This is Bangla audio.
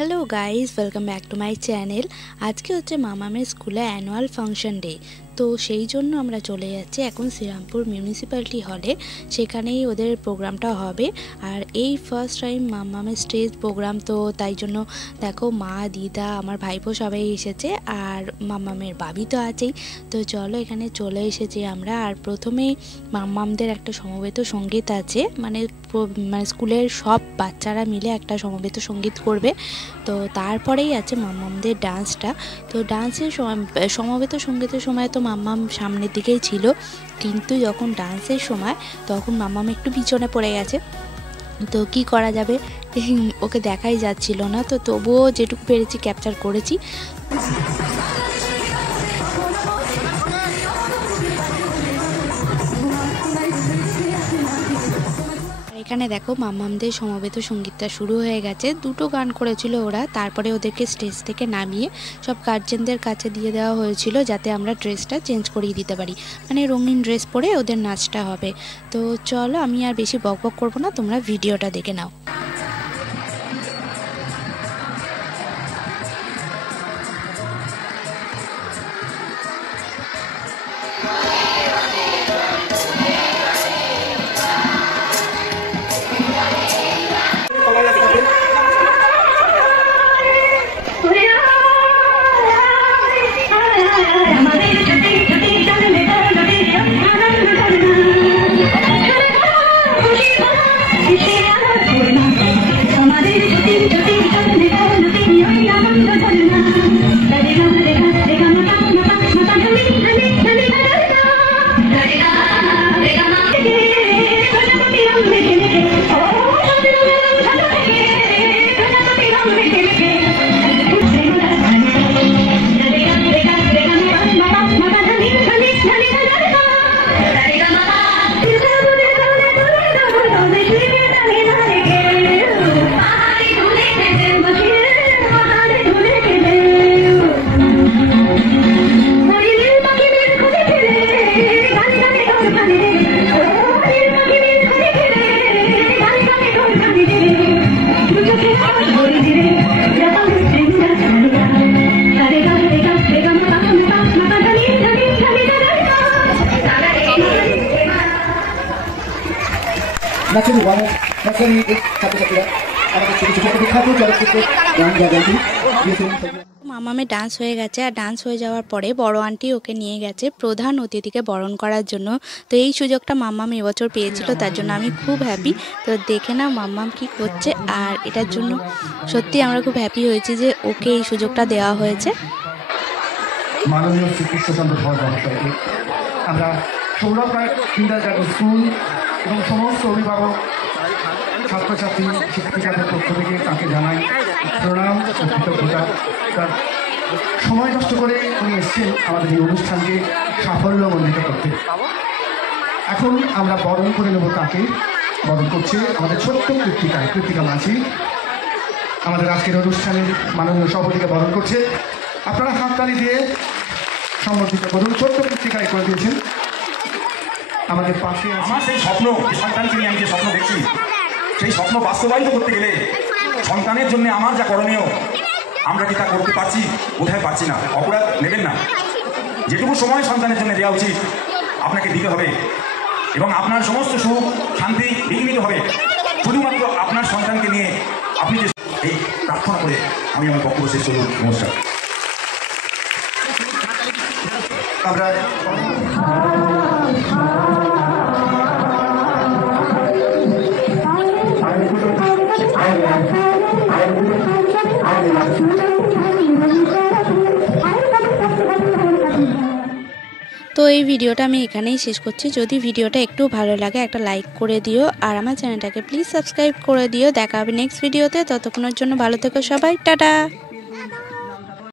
Hello guys welcome back to my channel. आज के होच्छे मामामेर स्कूले एनुअल फांक्शन डे। तो সেই জন্য আমরা চলে যাচ্ছি এখন শ্রীরামপুর মিউনিসিপ্যালিটি হলে, সেখানেই ওদের প্রোগ্রামটা হবে। আর এই ফার্স্ট টাইম মামামের স্টেজ প্রোগ্রাম, তো তাই জন্য দেখো মা দিদা আমার ভাইপো সবাই এসেছে, আর মামামের বাবি তো আছেই। তো চলো এখানে চলে এসেছি আমরা। আর প্রথমেই মামামদের একটা সমবেত সঙ্গীত আছে, মানে স্কুলের সব বাচ্চারা মিলে একটা সমবেত সঙ্গীত করবে। তো তারপরেই আছে মামামদের ডান্সটা। তো ডান্সের সমবেত সঙ্গীতের সময় তো মাম্মাম সামনের দিকেই ছিল, কিন্তু যখন ডান্সের সময় তখন মাম্মাম একটু পিছনে পড়ে গেছে। তো কি করা যাবে, ওকে দেখাই যাচ্ছিল না, তো তবুও যেটুকু পেরেছি ক্যাপচার করেছি। এখানে দেখো মাম্মামদের সমবেত সঙ্গীতটা শুরু হয়ে গেছে। দুটো গান করেছিল ওরা, তারপরে ওদেরকে স্টেজ থেকে নামিয়ে সব গার্জেনদের কাছে দিয়ে দেওয়া হয়েছিল, যাতে আমরা ড্রেসটা চেঞ্জ করিয়ে দিতে পারি, মানে রঙিন ড্রেস পরে ওদের নাচটা হবে। তো চলো আমি আর বেশি বকবক করবো না, তোমরা ভিডিওটা দেখে নাও। মামামের ডান্স হয়ে গেছে, আর ডান্স হয়ে যাওয়ার পরে বড় আন্টি ওকে নিয়ে গেছে প্রধান অতিথিকে বরণ করার জন্য। তো এই সুযোগটা মাম্মাম এবছর পেয়েছিল, তার জন্য আমি খুব হ্যাপি। তো দেখে না মাম্মাম কি করছে, আর এটার জন্য সত্যি আমরা খুব হ্যাপি হয়েছি যে ওকে এই সুযোগটা দেওয়া হয়েছে। মাননীয় শ্রীকৃষ্ণচন্দ্র ভট্টাচার্যকে আমরা সৌরভ রায় কিন্ডারগার্টেন স্কুল এবং সমস্ত অভিভাবক, ছাত্রছাত্রী, শিক্ষিকাদের পক্ষ থেকে তাকে জানাই প্রণাম ও কৃতজ্ঞতা। তার সময় নষ্ট করে উনি এসছেন আমাদের এই অনুষ্ঠানকে সাফল্যমণ্ডিত করতে। এখন আমরা বরণ করে নেব, তাকে বরণ করছে আমাদের ছোট্ট কৃত্তিকা মাঝি। আমাদের আজকের অনুষ্ঠানের মাননীয় সভাপতিকে বরণ করছে। আপনারা হাততালি দিয়ে সম্বর্ধিত করুন। ছোট্ট কৃত্তিকায় করে দিয়েছেন আমাদের পাশে। আমার সেই স্বপ্ন, সন্তানকে নিয়ে আমি যে স্বপ্ন দেখছি, সেই স্বপ্ন বাস্তবায়িত করতে গেলে সন্তানের জন্য আমার যা করণীয়, আমরা কি তা করতে পারছি? বোধহয় পারছি না। অপরাধ নেবেন না। যেটুকু সময় সন্তানের জন্য দেওয়া উচিত আপনাকে দিতে হবে, এবং আপনার সমস্ত সুখ শান্তি বিঘ্নিত হবে শুধুমাত্র আপনার সন্তানকে নিয়ে। আপনি যে এই প্রার্থনা করে আমি আমার বক্তব্য শেষ করব। নমস্কার। আমরা তো এই ভিডিওটা আমি এখানেই শেষ করছি। যদি ভিডিওটা একটু ভালো লাগে একটা লাইক করে দিও, আর আমার চ্যানেলটাকে প্লিজ সাবস্ক্রাইব করে দিও। দেখা হবে নেক্সট ভিডিওতে। ততক্ষণের জন্য ভালো থেকো সবাই, টাটা।